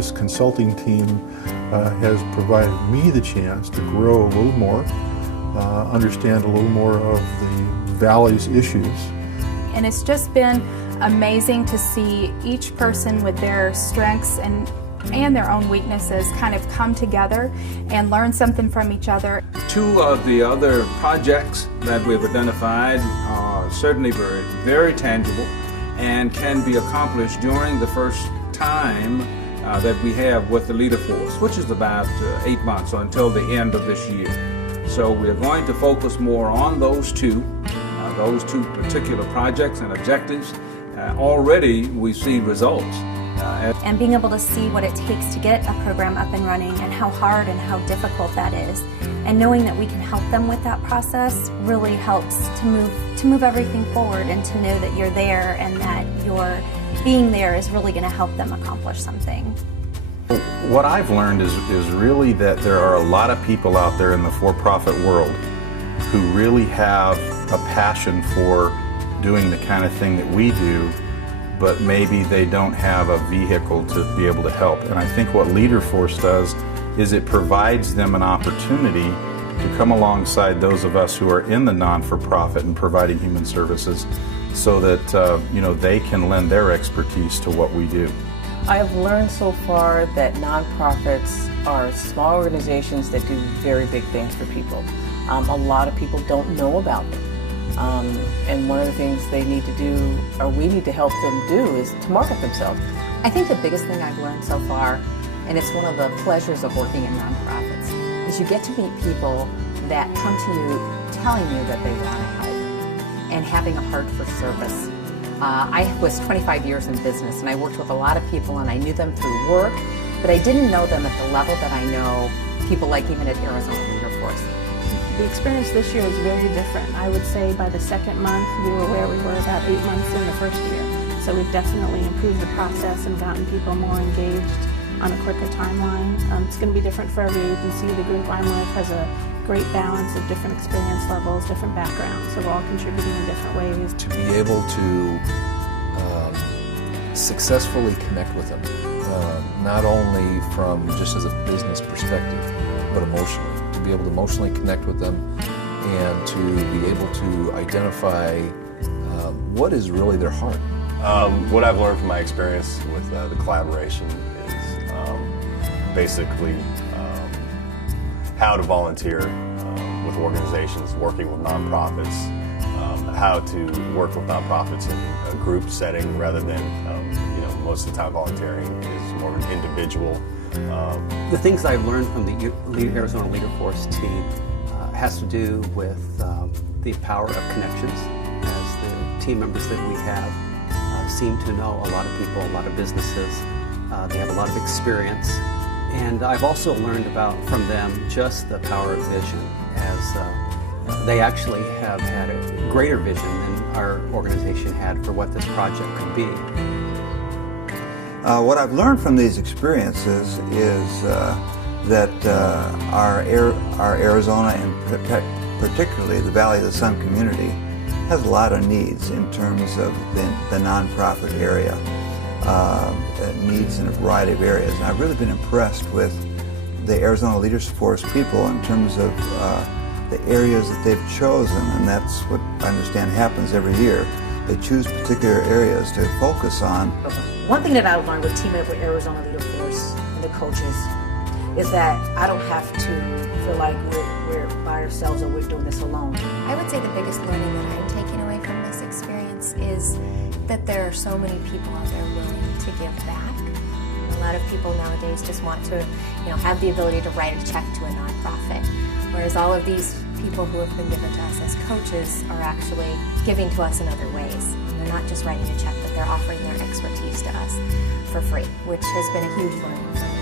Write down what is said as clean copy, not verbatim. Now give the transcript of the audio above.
this consulting team has provided me the chance to grow a little more, understand a little more of the Valley's issues. And it's just been amazing to see each person with their strengths and their own weaknesses kind of come together and learn something from each other. Two of the other projects that we've identified are certainly very tangible and can be accomplished during the first time that we have with the Leaderforce, which is about 8 months, or until the end of this year. So we're going to focus more on those two particular projects and objectives. Already we see results. And being able to see what it takes to get a program up and running and how hard and how difficult that is, and knowing that we can help them with that process really helps to move everything forward, and to know that you're there and that your being there is really going to help them accomplish something. What I've learned is really that there are a lot of people out there in the for-profit world who really have a passion for doing the kind of thing that we do, but maybe they don't have a vehicle to be able to help. And I think what Leaderforce does is it provides them an opportunity to come alongside those of us who are in the non-for-profit and providing human services, so that they can lend their expertise to what we do. I have learned so far that nonprofits are small organizations that do very big things for people. A lot of people don't know about them. And one of the things they need to do, or we need to help them do, is to market themselves. I think the biggest thing I've learned so far, and it's one of the pleasures of working in nonprofits, is you get to meet people that come to you telling you that they want to help and having a heart for service. I was 25 years in business, and I worked with a lot of people, and I knew them through work, but I didn't know them at the level that I know people like even at Arizona Leaderforce. The experience this year is very different. I would say by the second month we were where we were about 8 months in the first year. So we've definitely improved the process and gotten people more engaged on a quicker timeline. It's going to be different for every agency. The group I'm with has a great balance of different experience levels, different backgrounds, so we're all contributing in different ways. To be able to successfully connect with them, not only from just as a business perspective, but emotionally. To be able to emotionally connect with them and to be able to identify what is really their heart. What I've learned from my experience with the collaboration is basically how to volunteer with organizations, working with nonprofits, how to work with nonprofits in a group setting rather than, most of the time volunteering is more of an individual. The things I've learned from the Arizona Leaderforce team has to do with the power of connections, as the team members that we have seem to know a lot of people, a lot of businesses. They have a lot of experience. And I've also learned from them just the power of vision, as they actually have had a greater vision than our organization had for what this project could be. What I've learned from these experiences is that our Arizona, and particularly the Valley of the Sun community, has a lot of needs in terms of the nonprofit area. Needs in a variety of areas. And I've really been impressed with the Arizona Leaderforce people in terms of the areas that they've chosen, and that's what I understand happens every year. They choose particular areas to focus on. One thing that I've learned with teaming up with Arizona Leaderforce and the coaches is that I don't have to feel like we're by ourselves or we're doing this alone. I would say the biggest learning that I'm taking away from this experience is that there are so many people out there willing to give back. A lot of people nowadays just want to, have the ability to write a check to a nonprofit, whereas all of these people who have been given to us as coaches are actually giving to us in other ways. And they're not just writing a check, but they're offering their expertise to us for free, which has been a huge learning for me.